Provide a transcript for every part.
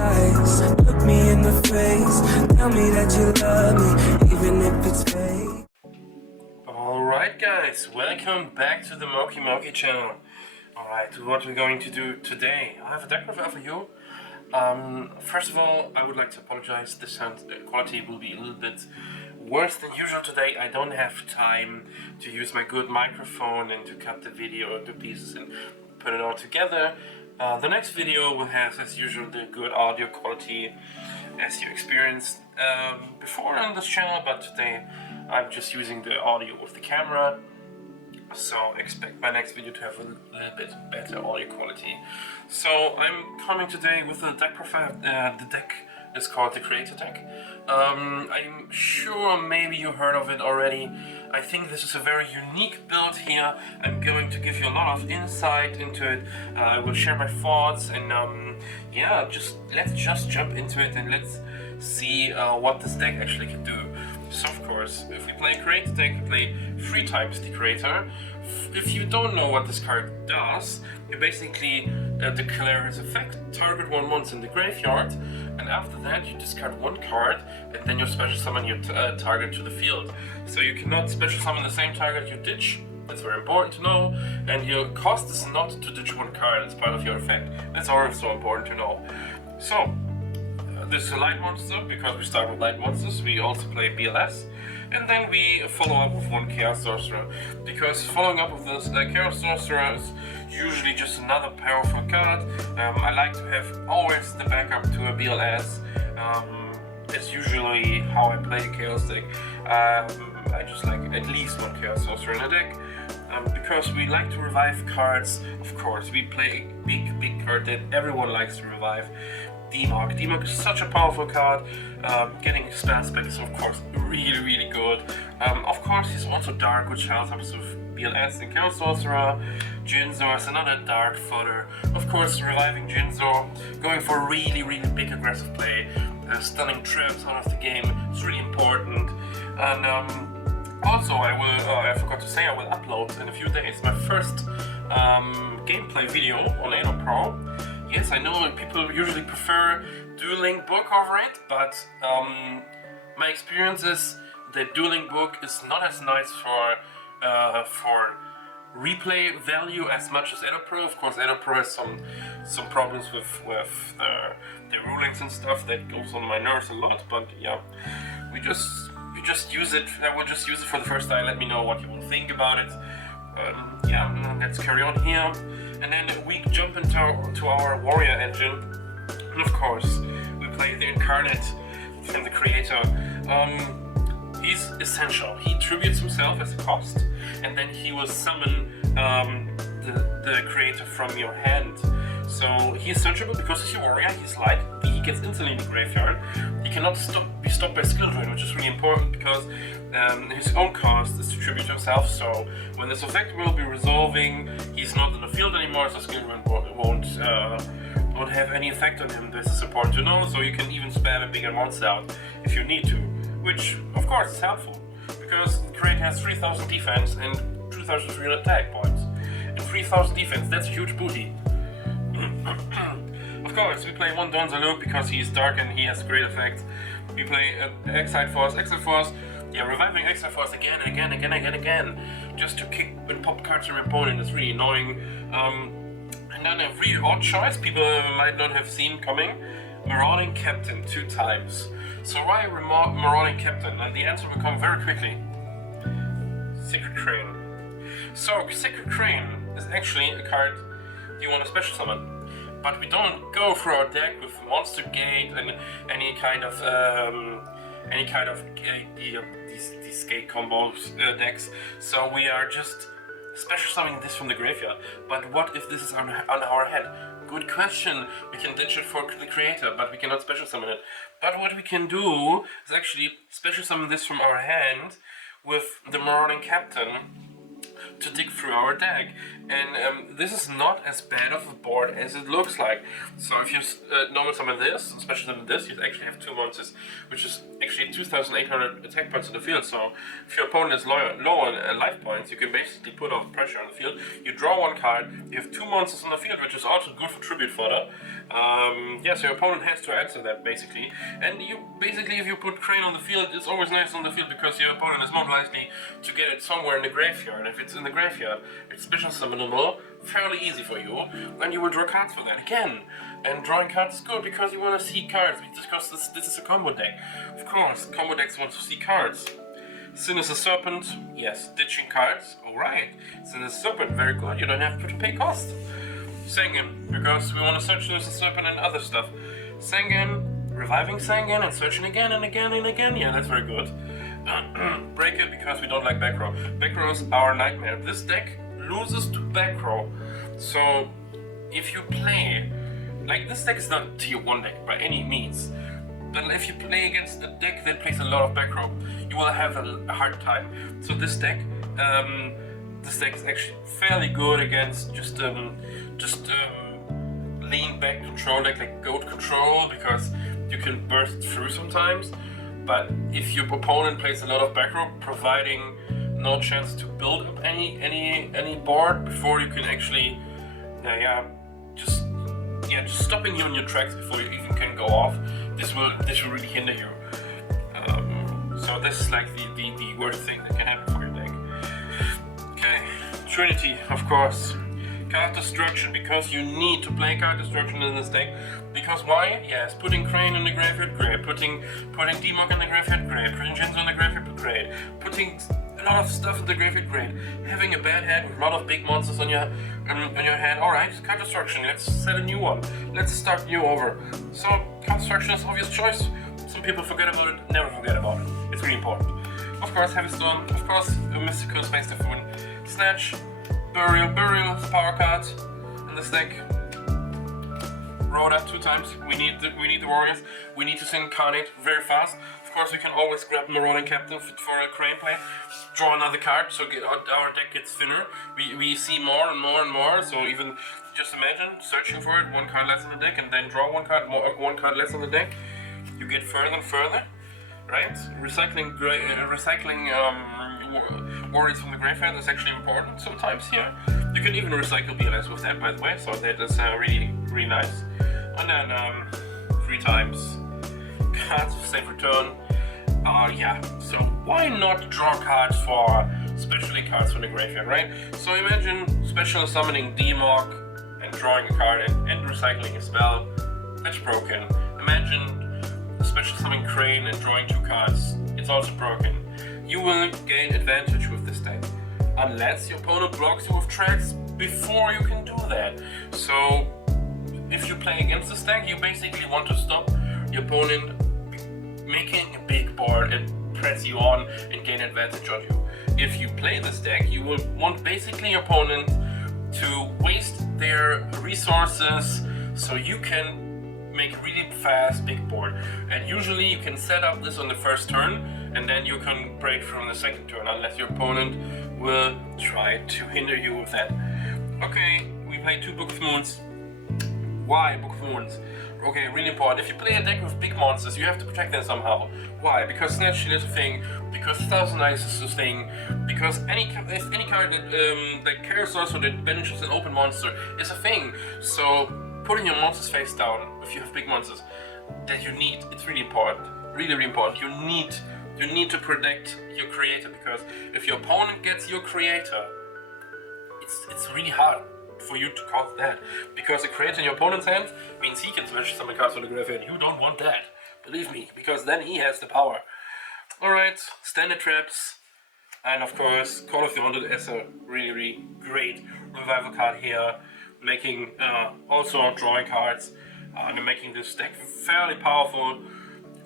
eyes, look me in the face, tell me that you love me, even if it's fake. Alright guys, welcome back to the Mokey channel. Alright, what we're going to do today. I have a deck review for you. First of all, I would like to apologize. The sound quality will be a little bit worse than usual today. I don't have time to use my good microphone and to cut the video into pieces and put it all together. The next video will have, as usual, the good audio quality as you experienced before on this channel, but today I'm just using the audio with the camera, so expect my next video to have a little bit better audio quality. So I'm coming today with a deck profile. The deck is called the Creator deck. I'm sure maybe you heard of it already. I think this is a very unique build here. I'm going to give you a lot of insight into it. I will share my thoughts and yeah, let's just jump into it and let's see what this deck actually can do. So of course, if we play Creator deck, we play 3 times the Creator. If you don't know what this card does, you basically declare his effect, target 1 monster in the graveyard, and after that you discard 1 card, and then you special summon your target to the field. So you cannot special summon the same target you ditch. That's very important to know, and your cost is not to ditch 1 card as part of your effect. That's also important to know. So, this is a light monster, because we start with light monsters. We also play BLS, and then we follow up with 1 Chaos Sorcerer, because following up with this Chaos Sorcerer is usually just another powerful card. I like to have always the backup to a BLS. It's usually how I play a Chaos deck. I just like at least 1 Chaos Sorcerer in a deck. Because we like to revive cards. Of course, we play a big card that everyone likes to revive. D-Mark. D-Mark is such a powerful card. Getting spell spec is of course really good. Of course he's also dark, which helps with BLS and Chaos Sorcerer. Jinzo is another dark fodder. Of course reviving Jinzo, going for really big aggressive play, stunning traps out of the game. It's really important. And also I forgot to say, I will upload in a few days my first gameplay video on Ado Pro. Yes, I know people usually prefer dueling book over it, but my experience is that dueling book is not as nice for replay value as much as Ado Pro. Of course, Ado Pro has some problems with the rulings and stuff that goes on my nerves a lot. But yeah, we just use it. I will just use it for the first time. Let me know what you will think about it. Yeah, let's carry on here. And then we jump into our warrior engine. And of course, we play the incarnate from the Creator. He's essential. He tributes himself as a cost, and then he will summon the Creator from your hand. So he is searchable because he's your warrior, he's light, he gets instantly in the graveyard. He cannot be stopped by skill drain, which is really important because his own cost is to tribute himself. So when this effect will be resolving, he's not in the field anymore, so skill drain won't have any effect on him. This is important to know, so you can even spam a bigger monster out if you need to, which of course is helpful because the Creator has 3000 defense and 2300 attack points. And 3000 defense, that's a huge booty. Of course, we play 1 Donzaluk because he's dark and he has great effect. We play Exile Force, yeah, reviving Exile Force again, just to kick and pop cards from your opponent is really annoying. And then a really odd choice people might not have seen coming, Marauding Captain 2 times. So why Marauding Captain? And the answer will come very quickly. Sacred Crane. So Sacred Crane is actually a card you want to special summon. But we don't go through our deck with Monster Gate and any kind of these gate combos decks. So we are just special summoning this from the graveyard. But what if this is on our head? Good question. We can ditch it for the Creator, but we cannot special summon it. But what we can do is actually special summon this from our hand with the Marauding Captain to dig through our deck. And this is not as bad of a board as it looks like. So if you normal summon this, especially summon this, you actually have 2 monsters, which is actually 2,800 attack points in the field. So if your opponent is low on life points, you can basically put off pressure on the field. You draw 1 card, you have 2 monsters on the field, which is also good for tribute fodder. Yeah, so your opponent has to answer that basically. And you basically, if you put Crane on the field, it's always nice on the field because your opponent is not likely to get it somewhere in the graveyard. If it's in the graveyard, it's special summonable, fairly easy for you, and you will draw cards for that again. And drawing cards is good because you want to see cards, because this is a combo deck. Of course, combo decks want to see cards. Sin is a Serpent, yes, ditching cards, alright. Sin is a Serpent, very good, you don't have to pay cost. Sangan, because we want to search Sin is a Serpent and other stuff. Sangan, reviving Sangan and searching again and again and again, yeah, that's very good. Break it because we don't like back row. Back rows are a nightmare. This deck loses to back row. So if you play, like this deck is not tier 1 deck by any means, but if you play against a deck that plays a lot of back row, you will have a hard time. So this deck is actually fairly good against just lean back control deck like goat control, because you can burst through sometimes. But if your opponent plays a lot of back row, providing no chance to build up any board before you can actually, just stopping you in your tracks before you even can go off. This will really hinder you. So this is like the worst thing that can happen for your deck. Okay, Trinity, of course. Card destruction, because you need to play card destruction in this deck. Because why? Yes, putting Crane in the graveyard, great. Putting D-Mok in the graveyard, great. Putting Jinzo in the graveyard, great. Putting a lot of stuff in the graveyard, great. Having a bad hand with a lot of big monsters on your hand, alright, card destruction, let's set a new one. Let's start new over. So, card destruction is obvious choice. Some people forget about it, never forget about it. It's really important. Of course, Heavy Storm, of course, a Mystical Space Typhoon. Snatch, Burial is a power card in this deck. Rhoda 2 times. We need the warriors. We need to Incarnate very fast. Of course, we can always grab Marauding Captain for a Crane play. Draw another card, so our deck gets thinner. We see more and more and more. So even just imagine searching for it, 1 card less in the deck, and then draw 1 card less in the deck. You get further and further, right? Recycling warriors from the graveyard is actually important sometimes here. You can even recycle BLS with that, by the way, so that is really nice. And then 3 times cards of safe return. Yeah, so why not draw cards for specialty cards from the graveyard, right? So imagine special summoning D-Mok and drawing a card and recycling a spell. That's broken. Imagine special summoning Crane and drawing 2 cards. It's also broken. You will gain advantage with this deck, unless your opponent blocks you with tracks before you can do that. So if you play against this deck, you basically want to stop your opponent making a big board and press you on and gain advantage on you. If you play this deck, you will want basically your opponent to waste their resources so you can make a really fast big board. And usually you can set up this on the first turn, and then you can break from the second turn, unless your opponent will try to hinder you with that. Okay, we play 2 Book of Moons. Why Book of Moons? Okay, really important. If you play a deck with big monsters, you have to protect them somehow. Why? Because Snatch is a thing, because Thousand Eyes is a thing, because any card that cares also that banishes an open monster is a thing. So putting your monsters face down if you have big monsters that you need, it's really important. Really important. You need to protect your creator, because if your opponent gets your creator, it's really hard for you to cause that, because a creator in your opponent's hand means he can switch summon cards from the graveyard. You don't want that, believe me, because then he has the power. Alright, standard traps, and of course Call of the Undead is a really great revival card here, making also drawing cards and making this deck fairly powerful.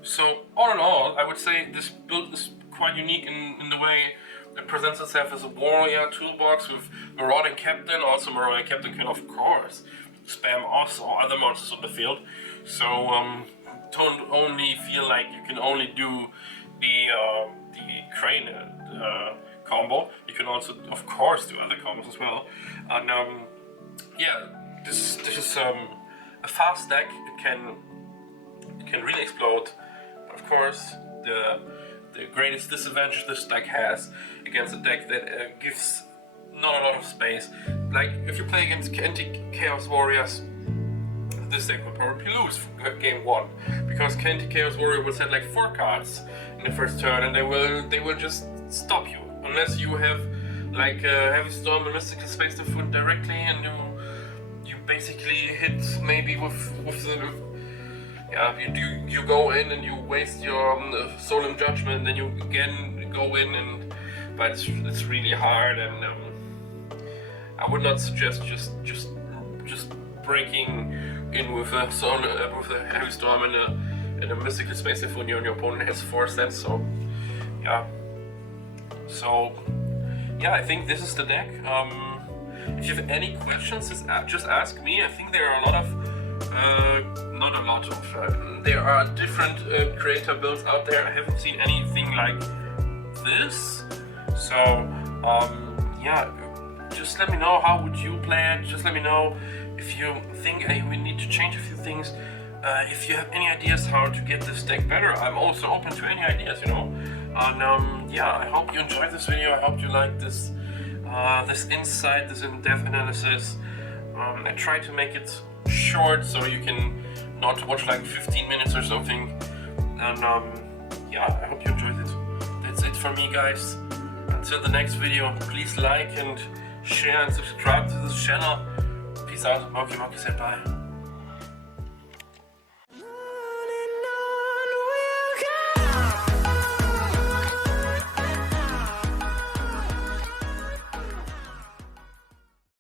So all in all, I would say this build is quite unique in the way it presents itself as a warrior toolbox with Marauding Captain. Also, Marauding Captain can, of course, spam also other monsters on the field. So don't only feel like you can only do the Crane combo. You can also, of course, do other combos as well. And yeah, this is a fast deck. It can really explode. Of course, the greatest disadvantage this deck has against a deck that gives not a lot of space. Like if you play against Anti-Chaos Warriors, this deck will probably lose game 1 because Anti-Chaos Warrior will set like 4 cards in the first turn, and they will just stop you unless you have like Heavy Storm and Mystical Space Typhoon directly, and you basically hit maybe with the you go in and you waste your Solemn Judgment, and then you again go in, and but it's really hard, and I would not suggest just breaking in with a Heavy Storm and a Mystical Space Typhoon. Your opponent has 4 sets, so yeah, I think this is the deck. If you have any questions, just ask me. I think there are there are different creator builds out there. I haven't seen anything like this, so yeah, just let me know how would you play it. Just let me know if you think we need to change a few things. If you have any ideas how to get this deck better, I'm also open to any ideas, you know. And yeah, I hope you enjoyed this video. I hope you liked this this insight, this in-depth analysis. I tried to make it short so you can not watch like 15 minutes or something. And yeah, I hope you enjoyed it. That's it for me, guys. Until the next video, please like and share and subscribe to this channel. Peace out. Mokey said bye.